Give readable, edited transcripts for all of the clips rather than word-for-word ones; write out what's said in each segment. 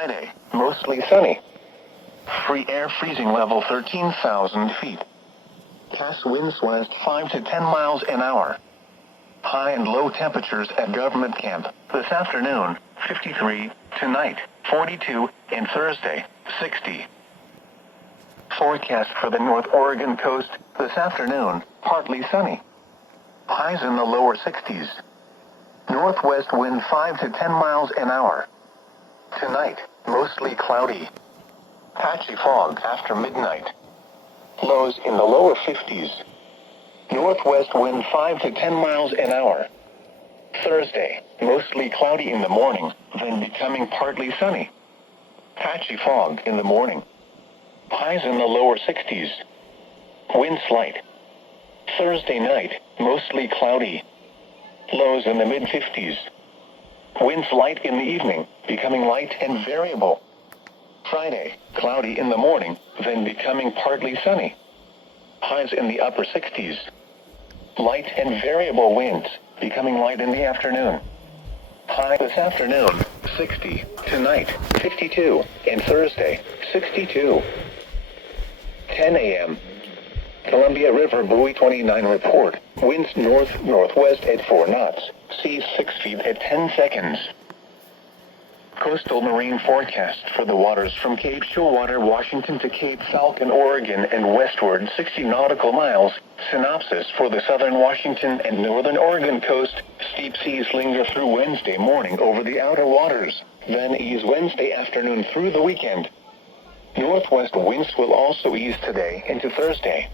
Friday, mostly sunny. Free air freezing level 13,000 feet. Cast winds west 5 to 10 miles an hour. High and low temperatures at government camp this afternoon, 53, tonight, 42, and Thursday, 60. Forecast for the North Oregon coast this afternoon, partly sunny. Highs in the lower 60s. Northwest wind 5 to 10 miles an hour. Tonight, mostly cloudy. Patchy fog after midnight. Lows in the lower 50s. Northwest wind 5 to 10 miles an hour. Thursday, mostly cloudy in the morning, then becoming partly sunny. Patchy fog in the morning. Highs in the lower 60s. Winds light. Thursday night, mostly cloudy. Lows in the mid-50s. Winds light in the evening, becoming light and variable. Friday, cloudy in the morning, then becoming partly sunny. Highs in the upper 60s. Light and variable winds, becoming light in the afternoon. High this afternoon, 60. Tonight, 52. And Thursday, 62. 10 a.m. Columbia River buoy 29 report. Winds north-northwest at 4 knots. Seas 6 feet at 10 seconds. Coastal marine forecast for the waters from Cape Shoalwater, Washington to Cape Falcon, Oregon and westward 60 nautical miles. Synopsis for the southern Washington and northern Oregon coast. Steep seas linger through Wednesday morning over the outer waters, then ease Wednesday afternoon through the weekend. Northwest winds will also ease today into Thursday.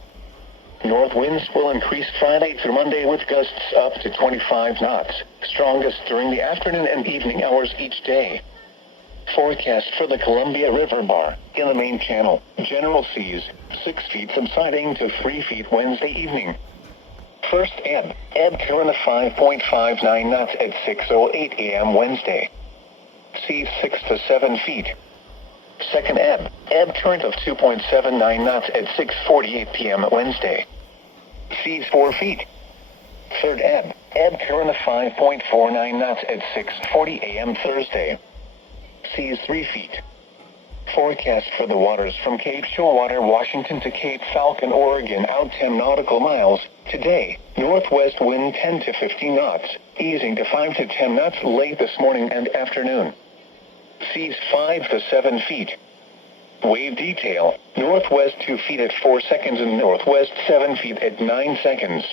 North winds will increase Friday through Monday with gusts up to 25 knots, strongest during the afternoon and evening hours each day. Forecast for the Columbia River Bar, in the main channel, general seas, 6 feet subsiding to 3 feet Wednesday evening. First ebb current of 5.59 knots at 6:08 a.m. Wednesday. Seas 6 to 7 feet. Second ebb current of 2.79 knots at 6:48 p.m. Wednesday. Seas 4 feet. Third ebb current of 5.49 knots at 6:40 a.m. Thursday. Seas 3 feet. Forecast for the waters from Cape Shoalwater, Washington to Cape Falcon, Oregon out 10 nautical miles. Today, northwest wind 10 to 15 knots, easing to 5 to 10 knots late this morning and afternoon. Seas 5 to 7 feet. Wave detail, northwest 2 feet at 4 seconds and northwest 7 feet at 9 seconds.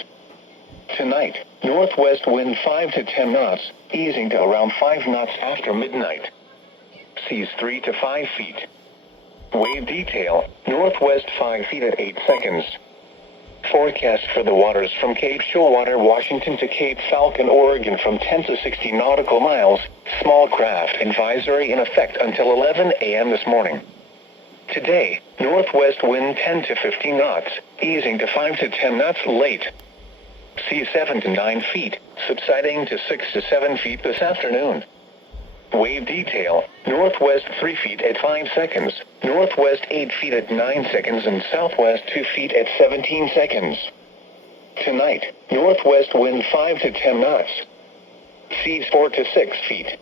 Tonight, northwest wind 5 to 10 knots, easing to around 5 knots after midnight. Seas 3 to 5 feet. Wave detail, northwest 5 feet at 8 seconds. Forecast for the waters from Cape Shoalwater, Washington to Cape Falcon, Oregon from 10 to 60 nautical miles. Small craft advisory in effect until 11 a.m. this morning. Today, northwest wind 10 to 15 knots, easing to 5 to 10 knots late. Sea 7 to 9 feet, subsiding to 6 to 7 feet this afternoon. Wave detail, northwest 3 feet at 5 seconds, northwest 8 feet at 9 seconds and southwest 2 feet at 17 seconds. Tonight, northwest wind 5 to 10 knots. Seas 4 to 6 feet.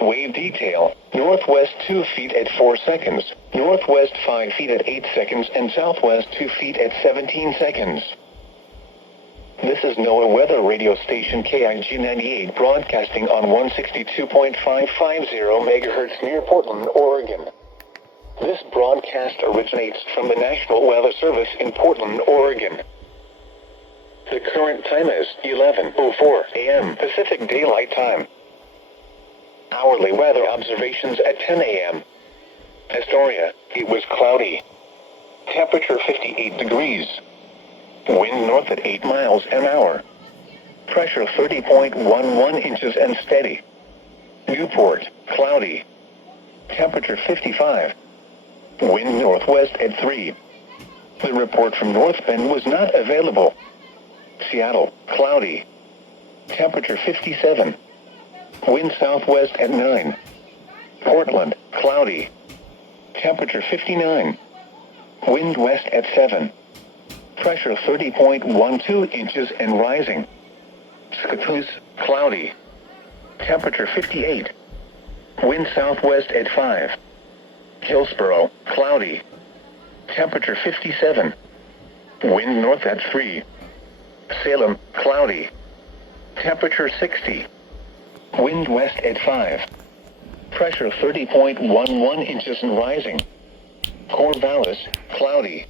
Wave detail, northwest 2 feet at 4 seconds, northwest 5 feet at 8 seconds and southwest 2 feet at 17 seconds. This is Noaa weather radio station kig98 broadcasting on 162.550 MHz near Portland, Oregon. This broadcast originates from the National Weather Service in Portland, Oregon. The current time is 11:04 a.m. Pacific Daylight Time. Hourly weather observations at 10 a.m. Astoria, it was cloudy. Temperature 58 degrees. Wind north at 8 miles an hour. Pressure 30.11 inches and steady. Newport, cloudy. Temperature 55. Wind northwest at 3. The report from North Bend was not available. Seattle, cloudy. Temperature 57. Wind southwest at 9. Portland, cloudy. Temperature 59. Wind west at 7. Pressure 30.12 inches and rising. Scappoose, cloudy. Temperature 58. Wind southwest at 5. Hillsboro, cloudy. Temperature 57. Wind north at 3. Salem, cloudy. Temperature 60. Wind west at 5. Pressure 30.11 inches and rising. Corvallis, cloudy.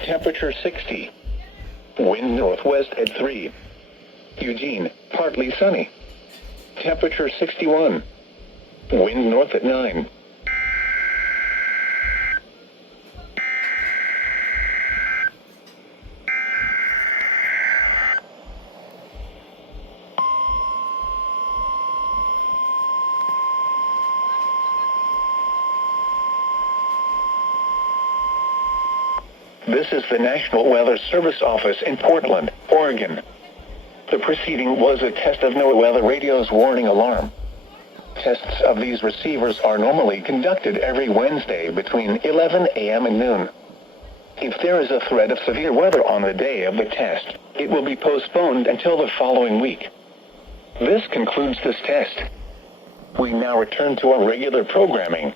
Temperature 60. Wind northwest at 3. Eugene, partly sunny. Temperature 61. Wind north at 9. This is the National Weather Service office in Portland, Oregon. The preceding was a test of NOAA Weather Radio's warning alarm. Tests of these receivers are normally conducted every Wednesday between 11 a.m. and noon. If there is a threat of severe weather on the day of the test, it will be postponed until the following week. This concludes this test. We now return to our regular programming.